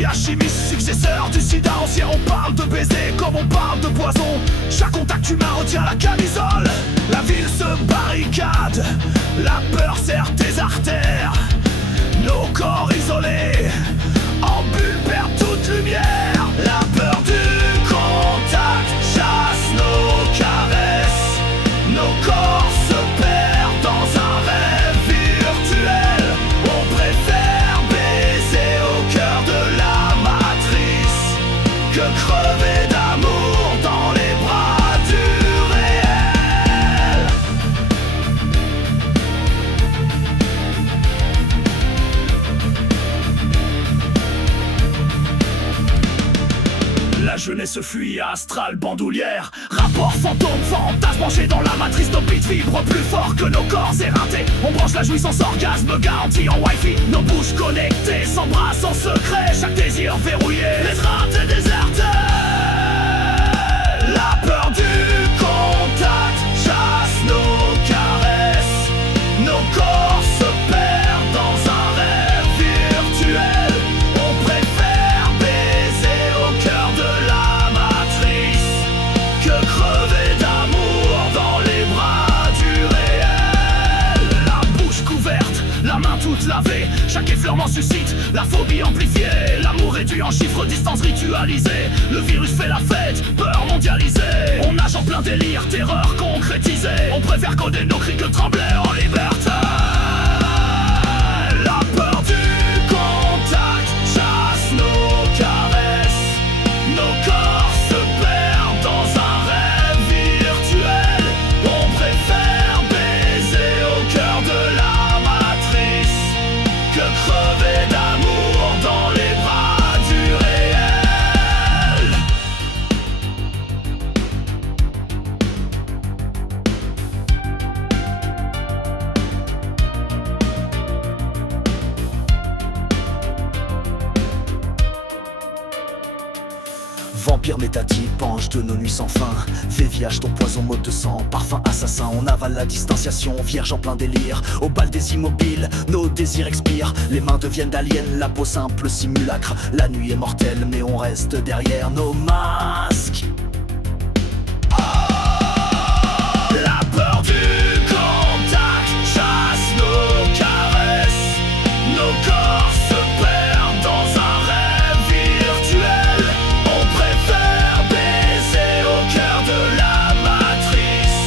VIH chimiste, successeur du sida ancien. On parle de baiser comme on parle de poison. Chaque contact humain retient la camisole. La ville se barricade, la peur serre tes artères. Nos corps isolés, en bulle perdent toute lumière. La peur du contact chasse nos caresses. Nos corps se perdent dans un rêve virtuel. On préfère baiser au cœur de la matrice que crever d'amour dans les bras du réel. La jeunesse fuit astrale bandoulière. Rapport fantôme, fantasme branché dans la matrice. Nos beats vibrent plus fort que nos corps éreintés. On branche la jouissance orgasme garantie en wifi. Nos bouches connectées s'embrassent en secret. Chaque désir verrouillé, les ratés désertés. La peur du contact chasse nos caresses. Nos corps se perdent dans un rêve virtuel. On préfère baiser au cœur de la matrice que crever d'amour dans les bras du réel. La bouche couverte, la main toute lavée. Chaque effleurement suscite la phobie amplifiée. L'amour réduit en chiffres, distance ritualisée. Le virus fait la fête, peur mondialisée. On nage en plein délire, terreur concrétisée. On préfère coder nos cris que trembler en liberté. La peur du contact chasse nos caresses. Nos corps se perdent dans un rêve virtuel. On préfère baiser au cœur de la matrice que crever d'amour dans les bras du réel. Vampire métatype, ange de nos nuits sans fin. VIH, ton poison, mode de sang, parfum assassin. On avale la distanciation, vierge en plein délire. Au bal des immobiles, nos désirs expirent. Les mains deviennent d'aliens, la peau simple simulacre. La nuit est mortelle, mais on reste derrière nos masques. La peur du contact chasse nos caresses. Nos corps se perdent dans un rêve virtuel. On préfère baiser au cœur de la matrice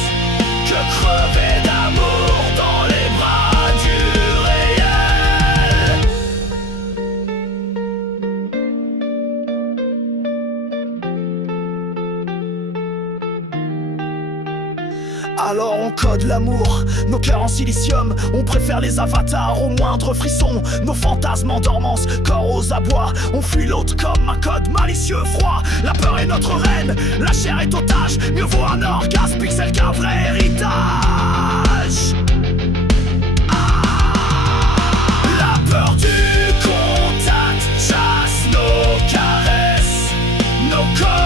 que crever d'amour dans les bras du réel. Alors on code l'amour, nos cœurs en silicium. On préfère les avatars au moindre frisson. Nos fantasmes en dormance, corps aux abois. On fuit l'autre comme un code malicieux froid. La peur est notre reine, la chair est otage. Mieux vaut un orgasme pixel qu'un vrai héritage. La peur du contact chasse nos caresses. Nos corps